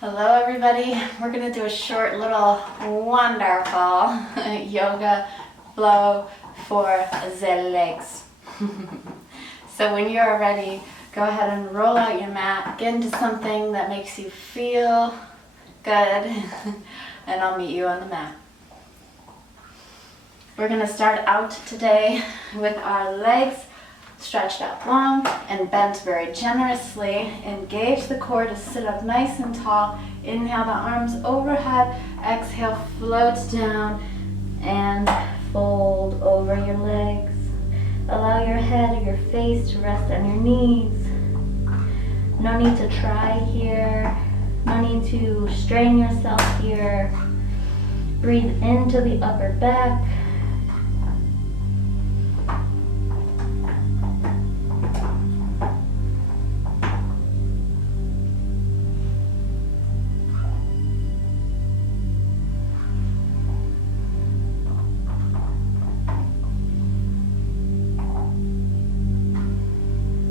Hello everybody, we're going to do a short little wonderful yoga flow for the legs. So when you're ready, go ahead and roll out your mat, get into something that makes you feel good, and I'll meet you on the mat. We're going to start out today with our legs stretched out long and bent very generously. Engage the core to sit up nice and tall. Inhale the arms overhead. Exhale, float down and fold over your legs. Allow your head or your face to rest on your knees. No need to try here. No need to strain yourself here. Breathe into the upper back.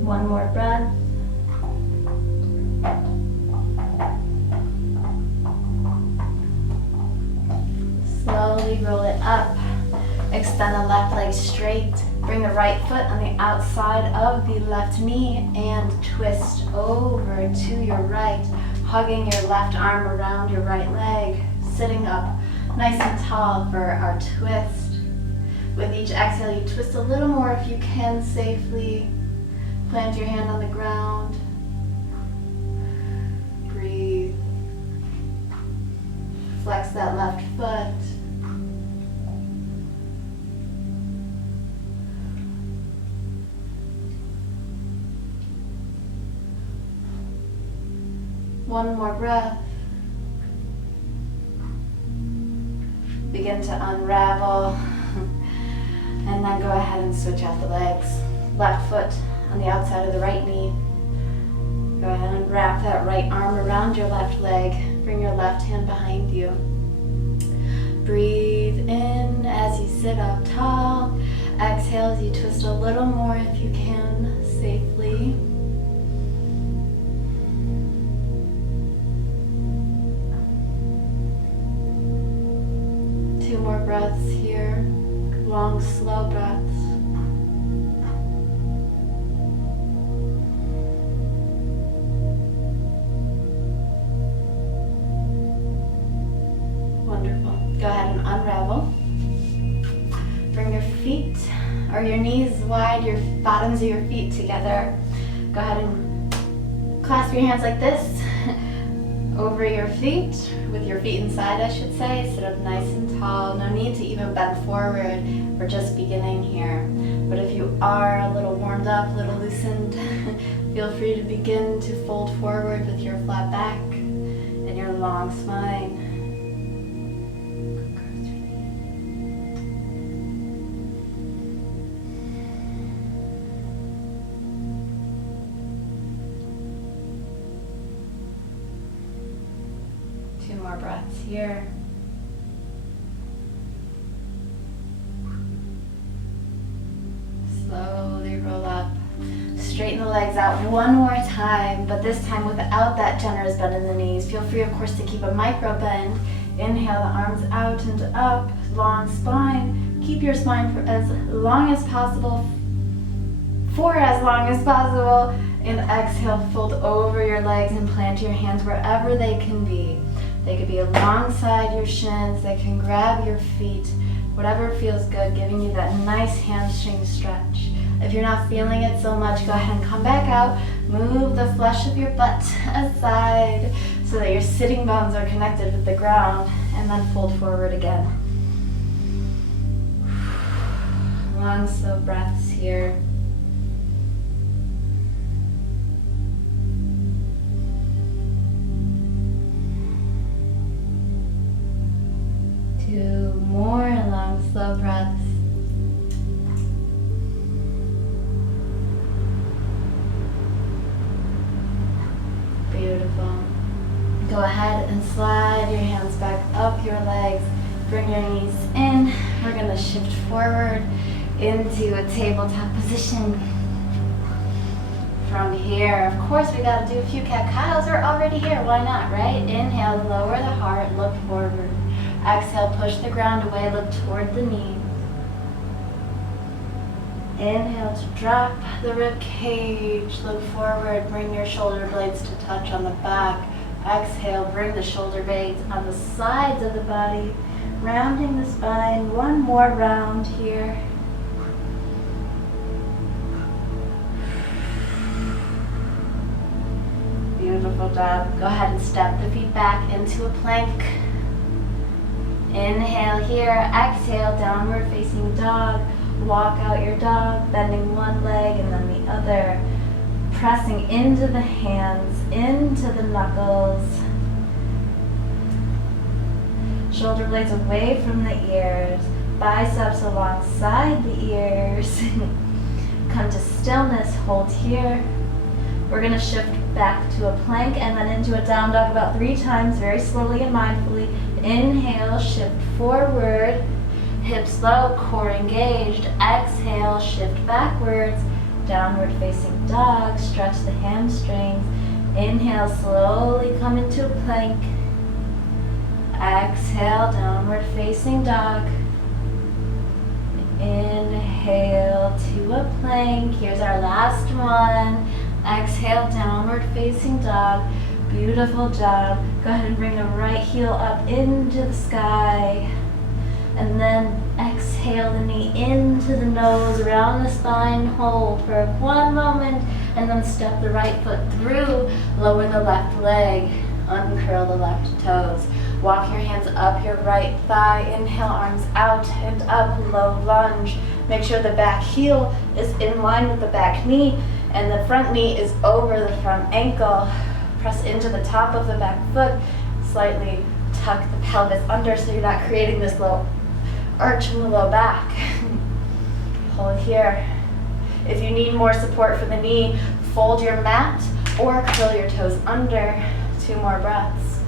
One more breath. Slowly roll it up. Extend the left leg straight. Bring the right foot on the outside of the left knee and twist over to your right, hugging your left arm around your right leg, sitting up nice and tall for our twist. With each exhale, you twist a little more if you can safely. Plant your hand on the ground. Breathe. Flex that left foot. One more breath. Begin to unravel. And then go ahead and switch out the legs. Left foot on the outside of the right knee. Go ahead and wrap that right arm around your left leg. Bring your left hand behind you. Breathe in as you sit up tall. Exhale as you twist a little more if you can, safely. Two more breaths here. Long, slow breaths. Go ahead and unravel. Bring your feet or your knees wide, your bottoms of your feet together. Go ahead and clasp your hands like this over your feet, with your feet inside, I should say. Sit up nice and tall. No need to even bend forward. We're just beginning here. But if you are a little warmed up, a little loosened, feel free to begin to fold forward with your flat back and your long spine. More breaths here. Slowly roll up. Straighten the legs out one more time, but this time without that generous bend in the knees. Feel free, of course, to keep a micro bend. Inhale the arms out and up, long spine. Keep your spine for as long as possible, and exhale, fold over your legs and plant your hands wherever they can be. They could be alongside your shins, they can grab your feet, whatever feels good, giving you that nice hamstring stretch. If you're not feeling it so much, go ahead and come back out. Move the flesh of your butt aside so that your sitting bones are connected with the ground, and then fold forward again. Long, slow breaths here. Two more long, slow breaths. Beautiful. Go ahead and slide your hands back up your legs. Bring your knees in. We're going to shift forward into a tabletop position. From here, of course, we gotta do a few cat-cows. We're already here, why not, right? Inhale, lower the heart, look forward. Exhale, push the ground away, look toward the knees. Inhale to drop the rib cage, look forward, bring your shoulder blades to touch on the back. Exhale, bring the shoulder blades on the sides of the body, rounding the spine. One more round here. Beautiful job. Go ahead and step the feet back into a plank. Inhale here, exhale, downward facing dog. Walk out your dog, bending one leg and then the other. Pressing into the hands, into the knuckles. Shoulder blades away from the ears. Biceps alongside the ears. Come to stillness, hold here. We're going to shift back to a plank and then into a down dog about 3 times, very slowly and mindfully. Inhale, shift forward, hips low, core engaged. Exhale, shift backwards, downward facing dog, stretch the hamstrings. Inhale, slowly come into a plank. Exhale, downward facing dog. Inhale to a plank. Here's our last one. Exhale, downward facing dog. Beautiful job. Go ahead and bring the right heel up into the sky. And then exhale the knee into the nose, around the spine, hold for 1 moment, and then step the right foot through, lower the left leg, uncurl the left toes. Walk your hands up your right thigh, inhale, arms out and up, low lunge. Make sure the back heel is in line with the back knee, and the front knee is over the front ankle. Press into the top of the back foot, slightly tuck the pelvis under so you're not creating this low arch in the low back. Hold here. If you need more support for the knee, fold your mat or curl your toes under. 2 more breaths.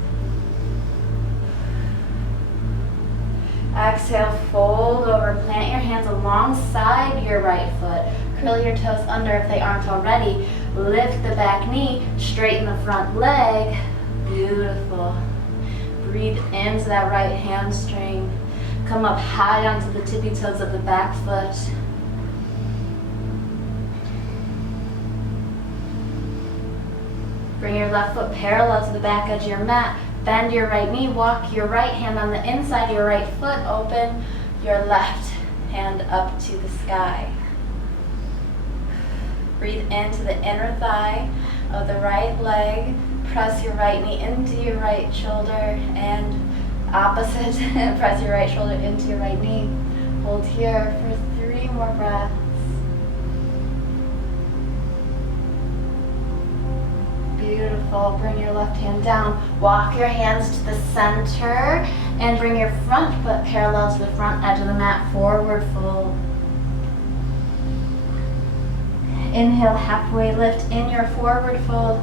Exhale, fold over, plant your hands alongside your right foot. Curl your toes under if they aren't already. Lift the back knee, straighten the front leg. Beautiful. Breathe into that right hamstring. Come up high onto the tippy toes of the back foot. Bring your left foot parallel to the back edge of your mat. Bend your right knee, walk your right hand on the inside of your right foot, open your left hand up to the sky. Breathe into the inner thigh of the right leg. Press your right knee into your right shoulder and opposite. Press your right shoulder into your right knee. Hold here for 3 more breaths. Beautiful. Bring your left hand down. Walk your hands to the center and bring your front foot parallel to the front edge of the mat. Forward fold. Inhale, halfway lift in your forward fold.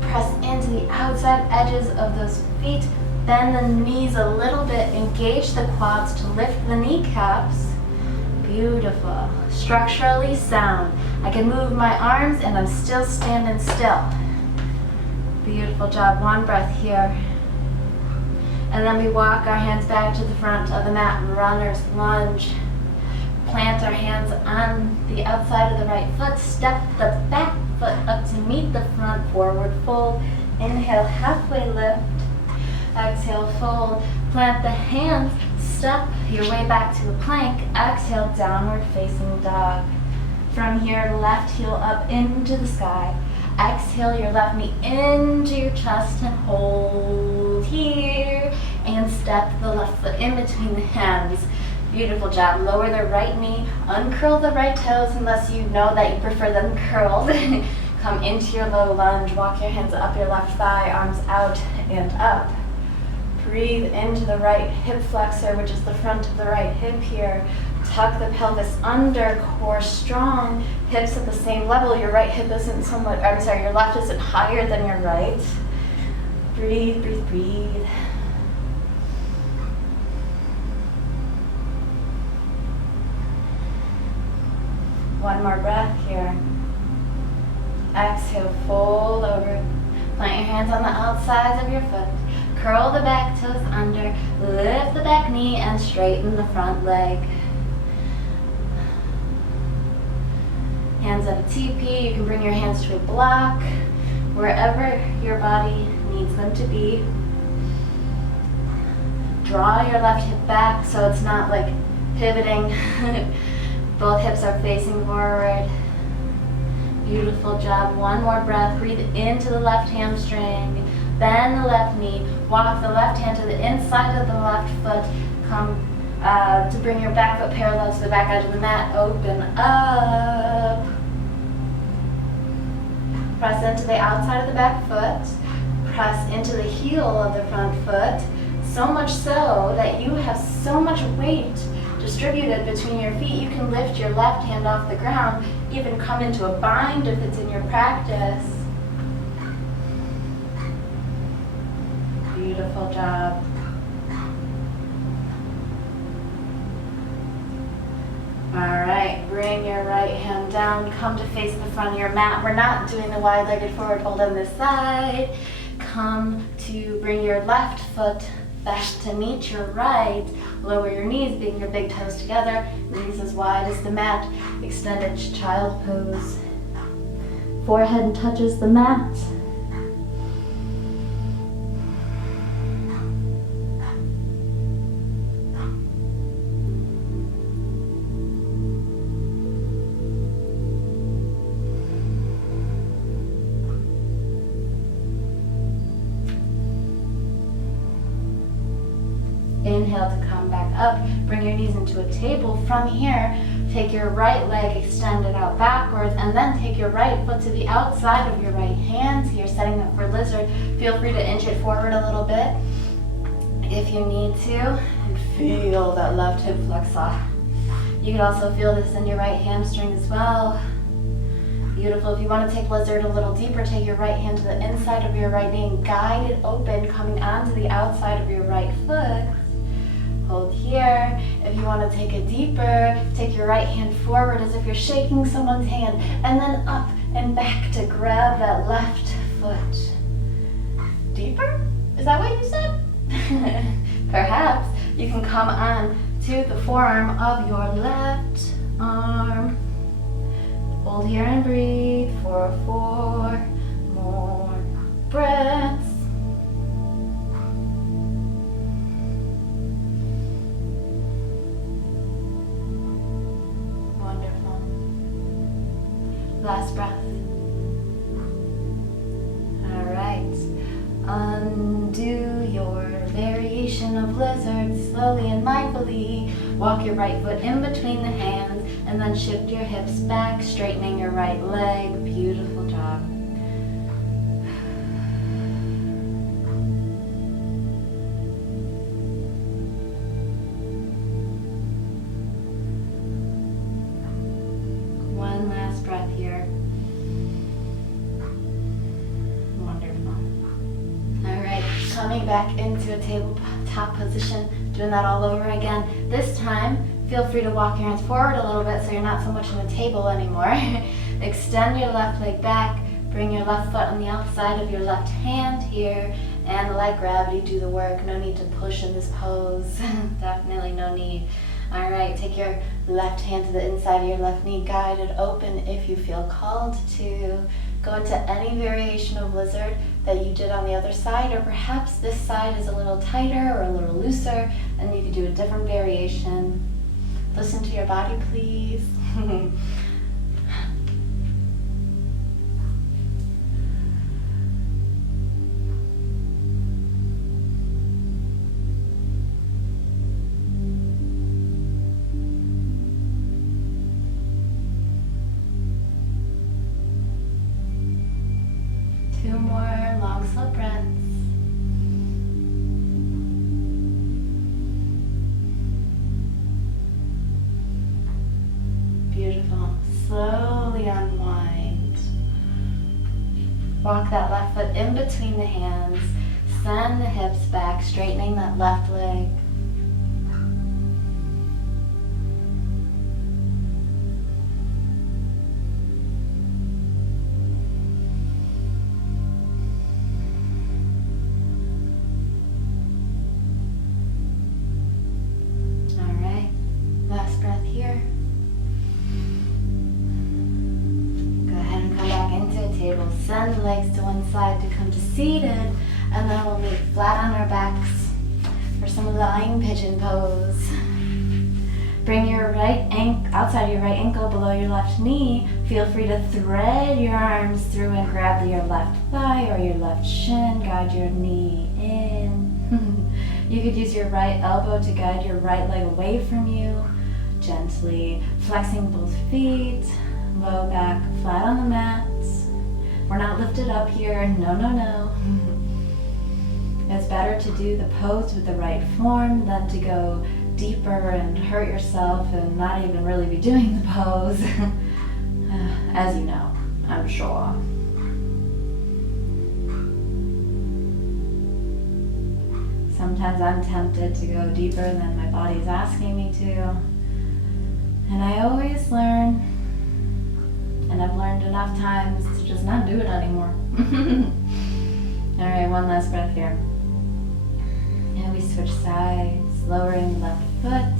Press into the outside edges of those feet. Bend the knees a little bit. Engage the quads to lift the kneecaps. Beautiful. Structurally sound. I can move my arms and I'm still standing still. Beautiful job. 1 breath here. And then we walk our hands back to the front of the mat. Runner's lunge. Plant our hands on the outside of the right foot. Step the back foot up to meet the front. Forward fold. Inhale, halfway lift. Exhale, fold. Plant the hands. Step your way back to the plank. Exhale, downward facing dog. From here, left heel up into the sky. Exhale your left knee into your chest and hold here. And step the left foot in between the hands. Beautiful job. Lower the right knee. Uncurl the right toes unless you know that you prefer them curled. Come into your low lunge. Walk your hands up your left thigh, arms out and up. Breathe into the right hip flexor, which is the front of the right hip here. Tuck the pelvis under, core strong, hips at the same level. Your right hip isn't somewhat, I'm sorry, your left isn't higher than your right. Breathe, breathe, breathe. One more breath here. Exhale, fold over. Plant your hands on the outsides of your foot. Curl the back toes under. Lift the back knee and straighten the front leg. Hands at a TP. You can bring your hands to a block, wherever your body needs them to be. Draw your left hip back so it's not like pivoting. Both hips are facing forward. Beautiful job. One more breath. Breathe into the left hamstring. Bend the left knee. Walk the left hand to the inside of the left foot. Come to bring your back foot parallel to the back edge of the mat. Open up. Press into the outside of the back foot. Press into the heel of the front foot. So much so that you have so much weight distributed between your feet, you can lift your left hand off the ground, even come into a bind if it's in your practice. Beautiful job. All right, bring your right hand down, come to face the front of your mat. We're not doing the wide-legged forward fold on this side. Come to bring your left foot back to meet your right. Lower your knees, bring your big toes together. Knees as wide as the mat. Extended child pose. Forehead touches the mat. Inhale to come back up. Bring your knees into a table. From here, take your right leg, extend it out backwards, and then take your right foot to the outside of your right hand. Here, setting up for lizard. Feel free to inch it forward a little bit if you need to. And feel that left hip flex off. You can also feel this in your right hamstring as well. Beautiful. If you want to take lizard a little deeper, take your right hand to the inside of your right knee and guide it open, coming onto the outside of your right foot. Hold here. If you want to take it deeper, take your right hand forward as if you're shaking someone's hand, and then up and back to grab that left foot. Deeper? Is that what you said? Perhaps you can come on to the forearm of your left arm. Hold here and breathe for 4 more breaths. Last breath. All right. Undo your variation of lizard slowly and mindfully. Walk your right foot in between the hands and then shift your hips back, straightening your right leg. Beautiful job. One last breath here. Wonderful. All right, coming back into a tabletop position, doing that all over again. This time, feel free to walk your hands forward a little bit so you're not so much in a table anymore. Extend your left leg back, bring your left foot on the outside of your left hand here, and let gravity do the work. No need to push in this pose. Definitely no need. All right, take your left hand to the inside of your left knee, guide it open if you feel called to. Go into any variation of lizard that you did on the other side, or perhaps this side is a little tighter or a little looser, and you can do a different variation. Listen to your body, please. 2 more long, slow breaths. Beautiful. Slowly unwind. Walk that left foot in between the hands. Send the hips back, straightening that left leg. come to seated, and then we'll meet flat on our backs for some lying pigeon pose. Bring your outside your right ankle below your left knee. Feel free to thread your arms through and grab your left thigh or your left shin. Guide your knee in. You could use your right elbow to guide your right leg away from you. Gently flexing both feet, low back flat on the mat. We're not lifted up here. No, no, no. It's better to do the pose with the right form than to go deeper and hurt yourself and not even really be doing the pose. As you know, I'm sure. Sometimes I'm tempted to go deeper than my body's asking me to. And I always learn, and I've learned enough times to just not do it anymore. All right, one last breath here. And we switch sides, lowering the left foot,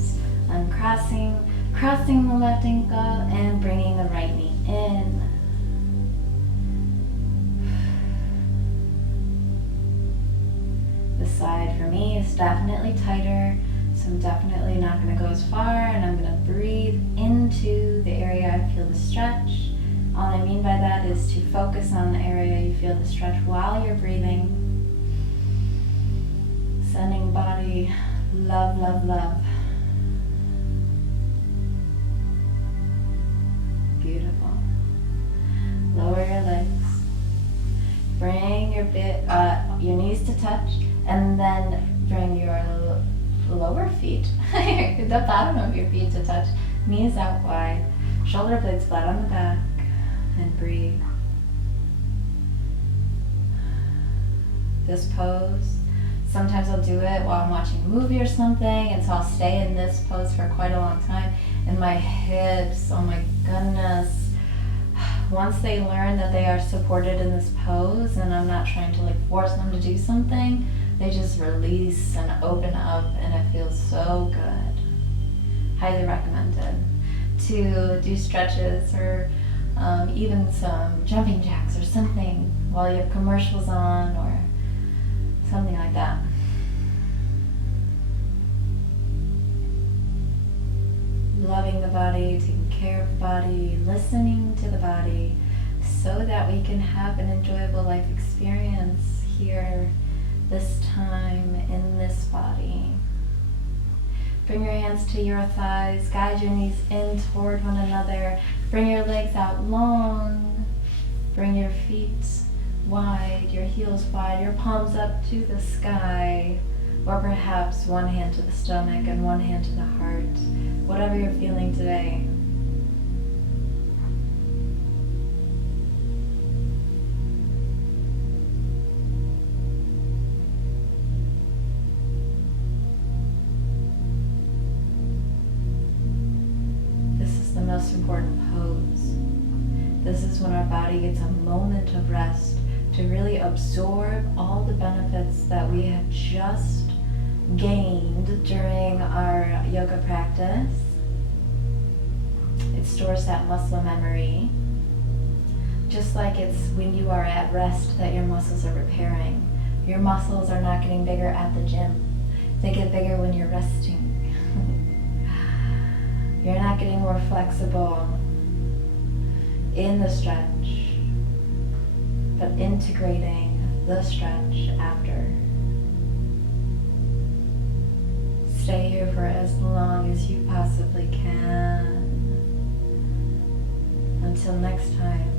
uncrossing, crossing the left ankle, and bringing the right knee in. This side for me is definitely tighter, so I'm definitely not going to go as far, and I'm going to breathe into the area I feel the stretch. All I mean by that is to focus on the area you feel the stretch while you're breathing. Sending body love, love, love. Beautiful. Lower your legs. Bring your knees to touch, and then bring your lower feet, the bottom of your feet to touch. Knees out wide. Shoulder blades flat on the back, and breathe. This pose. Sometimes I'll do it while I'm watching a movie or something, and so I'll stay in this pose for quite a long time. And my hips, oh my goodness. Once they learn that they are supported in this pose, and I'm not trying to force them to do something, they just release and open up, and it feels so good. Highly recommended to do stretches or even some jumping jacks or something while you have commercials on or something like that. Loving the body, taking care of the body, listening to the body, so that we can have an enjoyable life experience here, this time, in this body. Bring your hands to your thighs, guide your knees in toward one another, bring your legs out long, bring your feet wide, your heels wide, your palms up to the sky, or perhaps one hand to the stomach and one hand to the heart, whatever you're feeling today. This is the most important pose. This is when our body gets a moment of rest to really absorb all the benefits that we have just gained during our yoga practice. It stores that muscle memory, just like it's when you are at rest that your muscles are repairing. Your muscles are not getting bigger at the gym. They get bigger when you're resting. You're not getting more flexible in the stretch, but integrating the stretch after. Stay here for as long as you possibly can. Until next time.